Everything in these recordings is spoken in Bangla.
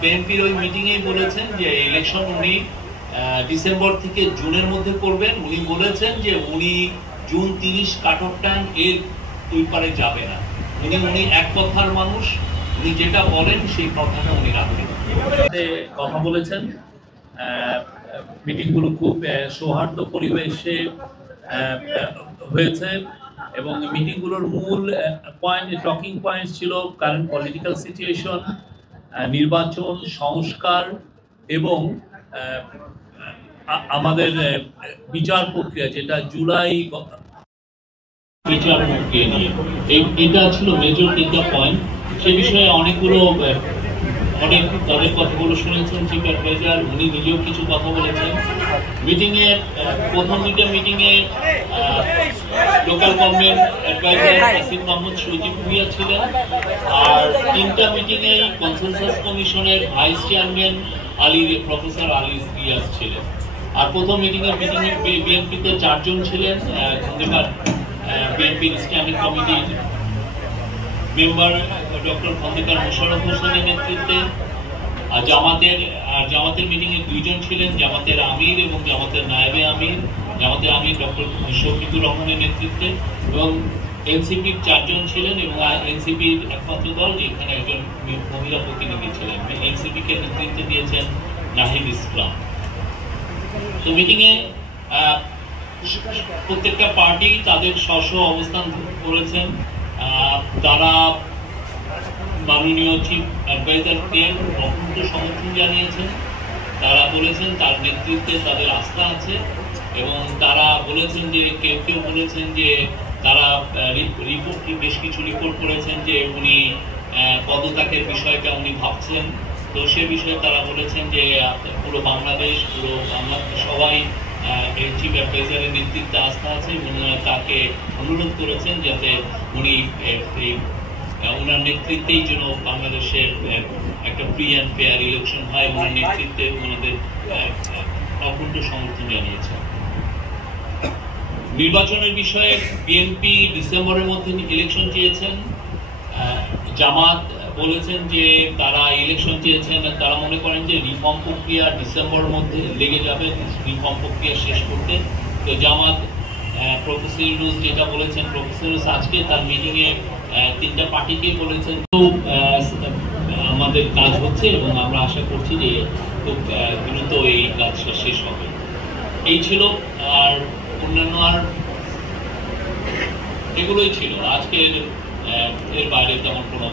বিএনপির ওই মিটিংয়েই বলেছেন যে ইলেকশন উনি ডিসেম্বর থেকে জুনের মধ্যে করবেন। উনি বলেছেন যে উনি জুন 30 কাট অফ টাইম এর ওই পারে যাবে না। উনি এক কথার মানুষ, উনি যেটা বলেন সেই কথাটা উনি রাখবেন। কথা বলেছেন, মিটিংগুলো খুব সৌহার্দ্য পরিবেশে হয়েছে এবং মিটিংগুলোর মূল টকিং পয়েন্ট ছিল কারেন্ট পলিটিক্যাল সিচুয়েশন, নির্বাচন, সংস্কার এবং আমাদের বিচার প্রক্রিয়া, যেটা জুলাই বিচার প্রক্রিয়া নিয়ে এটা ছিল মেজর তিনটা পয়েন্ট। সে বিষয়ে অনেক তাদের কথাগুলো শুনেছেন চিফ অ্যাডভাইজার, উনি নিজেও কিছু কথা বলেছেন। মিটিংয়ে প্রথম দুইটা মিটিংয়ে local government adviser Asif Mahmud Sajib Bhuiyan ছিলেন, আর তিনটা মিটিংয়েই কনসেনসাস কমিশনের vice chairman professor Ali Riaz ছিলেন। আর প্রথম মিটিংয়ে বিএনপিতে 4 জন ছিলেন, বিএনপির স্ট্যান্ডিং কমিটির মেম্বার ডক্টর খন্দকার মোশাররফ হোসেনের নেতৃত্বে। আর জামাতের মিটিংয়ে 2 জন ছিলেন, জামাতের আমির এবং জামাতের নায়েবে আমির। জামাতের আমির ডক্টর শফিকুর রহমানের নেতৃত্বে, এবং এনসিপির 4 জন ছিলেন এবং এনসিপির একমাত্র দল এখানে একজন মহিলা প্রতিনিধি ছিলেন। এনসিপিকে নেতৃত্ব দিয়েছেন নাহিদ ইসলাম। তো মিটিংয়ে প্রত্যেকটা পার্টি তাদের স্ব অবস্থান করেছেন। তারা মাননীয় চিফ অ্যাডভাইজারকে অত্যন্ত সমর্থন জানিয়েছেন। তারা বলেছেন তার নেতৃত্বে তাদের আস্থা আছে, এবং তারা বলেছেন যে কেউ বলেছেন যে তারা বেশ কিছু রিপোর্ট করেছেন যে উনি পদত্যাগের বিষয়টা উনি ভাবছেন। তো সে বিষয়ে তারা বলেছেন যে পুরো বাংলাদেশ সবাই চিফ অ্যাডভাইজারের নেতৃত্বে আস্থা আছে, এবং তাকে অনুরোধ করেছেন যাতে উনি ওনার নেতৃত্বেই যেন বাংলাদেশের একটা ফ্রি অ্যান্ড ফেয়ার ইলেকশন হয়। ওনার নেতৃত্বে ওনাদের অকুণ্ঠ সমর্থন জানিয়েছে। নির্বাচনের বিষয়ে বিএনপি ডিসেম্বরের মধ্যে ইলেকশন চেয়েছেন। জামাত বলেছেন যে তারা ইলেকশন চেয়েছেন, তারা মনে করেন যে রিফর্ম প্রক্রিয়া ডিসেম্বরের মধ্যে লেগে যাবে রিফর্ম প্রক্রিয়া শেষ করতে। তো জামাত প্রফেসর ইউনূস যেটা বলেছেন, প্রফেসর ইউনূস আজকে তার মিটিংয়ে 3টা পার্টিকে বলেছেন তো আমাদের কাজ হচ্ছে এবং আমরা আশা করছি যে খুব দ্রুত এই কাজটা শেষ হবে। এই ছিল, আর অন্যান্য আর এগুলোই ছিল আজকে। এর বাইরে তেমন কোনো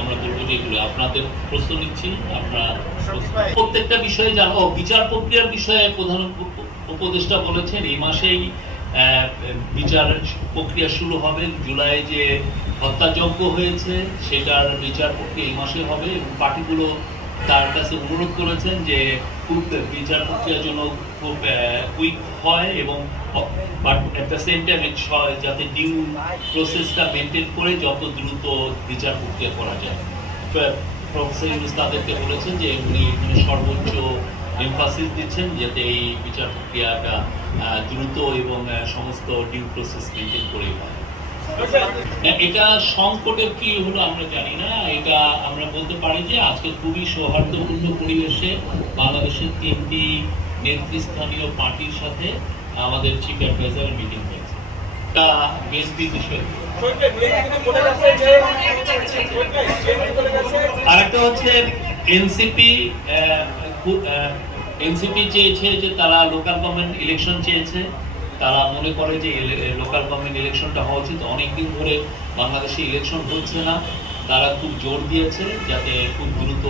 আমরা বলবো যে এগুলো আপনাদের প্রশ্ন নিচ্ছি। আপনারা প্রত্যেকটা বিষয়ে জানো, বিচার প্রক্রিয়ার বিষয়ে প্রধান উপদেষ্টা বলেছেন এই মাসেই বিচার প্রক্রিয়া শুরু হবে। জুলাই যে হত্যাযজ্ঞ হয়েছে সেটার বিচার প্রক্রিয়া এই মাসে হবে, এবং পার্টিগুলো তার কাছে অনুরোধ করেছেন যে খুব বিচার প্রক্রিয়ার জন্য খুব কুইক হয়, এবং but at the same time যাতে ডিউ প্রসেসটা মেনটেন করে যত দ্রুত বিচার প্রক্রিয়া করা যায়। প্রফেসর ইউনূস তাদেরকে বলেছেন যে উনি সর্বোচ্চ এমফাসিস দিচ্ছেন যাতে এই বিচার প্রক্রিয়াটা দ্রুত এবং সমস্ত ডিউ প্রসেস মেনটেন করেই হয়। এটা সংকটের কি হলো আমরা জানি না, এটা আমরা বলতে পারি যে আজকে খুবই সৌহার্দ্যপূর্ণ পরিবেশে বাংলাদেশের 3টি নেতৃস্থানীয় পার্টির সাথে আমাদের চিফ অ্যাডভাইজারের মিটিং হয়েছে। এটা বেশ বিষয়। আরেকটা হচ্ছে এনসিপি চেয়েছে যে তারা লোকাল গভর্নমেন্ট ইলেকশন চেয়েছে। তারা মনে করে যে লোকাল গভর্নমেন্ট ইলেকশনটা হওয়া উচিত। অনেকদিন ধরে বাংলাদেশে ইলেকশন হচ্ছে না, তারা খুব জোর দিয়েছে যাতে খুব দ্রুত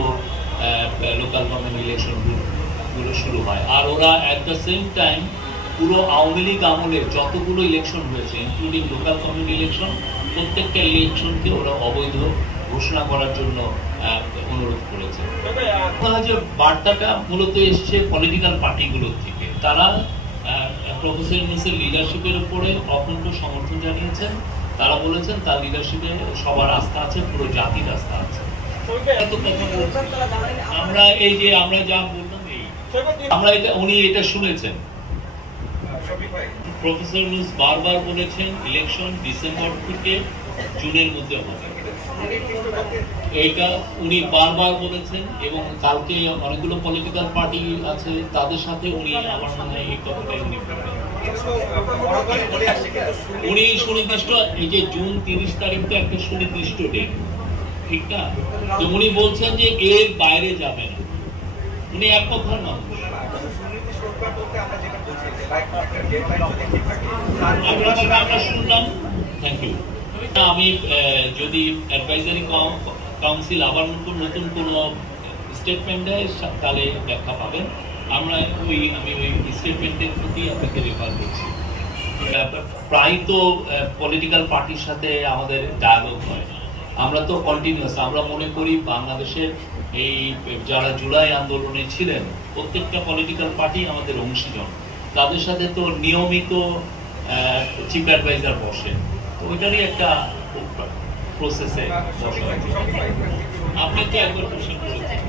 লোকাল গভর্নমেন্ট ইলেকশনগুলো শুরু হয়। আর ওরা অ্যাট দ্য সেম টাইম পুরো আওয়ামী লীগ আমলের যতগুলো ইলেকশন হয়েছে ইনক্লুডিং লোকাল গভর্নমেন্ট ইলেকশন, প্রত্যেকটা ইলেকশনকে ওরা অবৈধ ঘোষণা করার জন্য অনুরোধ করেছে। বার্তাটা মূলত এসছে পলিটিক্যাল পার্টিগুলোর থেকে। তারা প্রফেসর ইউনূসের লিডারশিপের উপরে অকুণ্ঠ সমর্থন জানিয়েছেন। তারা বলেছেন তার লিডারশিপে সবার আস্থা আছে, পুরো জাতির আস্থা আছে। আমরা এই যে আমরা যা বললাম আমরা উনি এটা শুনেছেন। প্রফেসর ইউনূস বারবার বলেছেন ইলেকশন ডিসেম্বর থেকে জুনের মধ্যে হবে। এটা উনি বারবার বলেছেন এবং কালকে অনেকগুলো পলিটিক্যাল পার্টি আছে তাদের সাথে উনি আমার মনে হয় এই কথাটাই উনি সুনির্দিষ্ট এই যে জুন 30 তারিখটা একটা সুনির্দিষ্ট ডেট, ঠিক না? তো উনি বলছেন যে এর বাইরে যাবে না, উনি এক কথার মানুষ। আমরা শুনলাম, থ্যাংক ইউ। আমি যদি অ্যাডভাইজারি কাউন্সিল আবার নতুন কোনো স্টেটমেন্ট দেয় তাহলে ব্যাখ্যা পাবেন। আমি ওই স্টেটমেন্টের প্রতি আপনাকে রেফার করছি। প্রায় তো পলিটিক্যাল পার্টির সাথে আমাদের ডায়ালগ হয়, আমরা তো কন্টিনিউয়াস। আমরা মনে করি বাংলাদেশের এই যারা জুলাই আন্দোলনে ছিলেন প্রত্যেকটা পলিটিক্যাল পার্টি আমাদের অংশীজন, তাদের সাথে তো নিয়মিত চিফ অ্যাডভাইজার বসেন, তো ওইটারই একটা প্রসেসে বসা। আপনি তো একবার কোশ্চেন করেছেন।